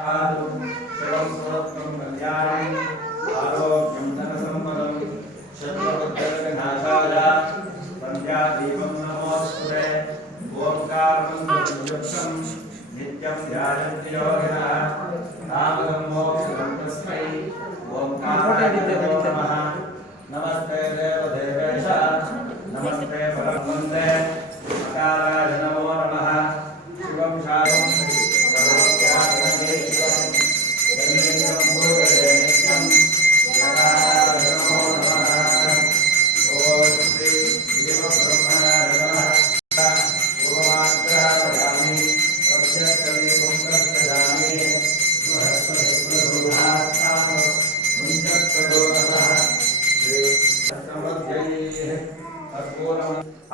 शिवं स्वरत्वं कल्याणं आरोग्यं धनसम्पदं शत्रुबुद्धिर्विनाशाय सन्ध्यादीपं नमोऽस्तुते ओंकारमन्त्रं नित्यं ध्यायन्ति योगिनः नामं मोक्षं तस्मै ओंकाराय नमः। नमस्ते देवदेवेश नमस्ते परमवन्दे अकाराय नमो नमः। शिवं शान्तं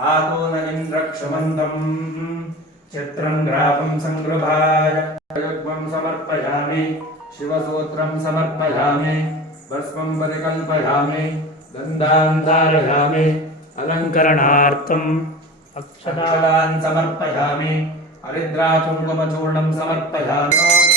आतोननिन्द्रक्षमन्तम् चित्रं ग्रापं संगृभाय युग्मं समर्पयामि शिवसूत्रं समर्पयामि भस्मं परिकल्पयामि गन्धां धारयामि अलङ्करणार्थम् अक्षतान् समर्पयामि हरिद्राकुङ्कुमचूर्णं समर्पयामि।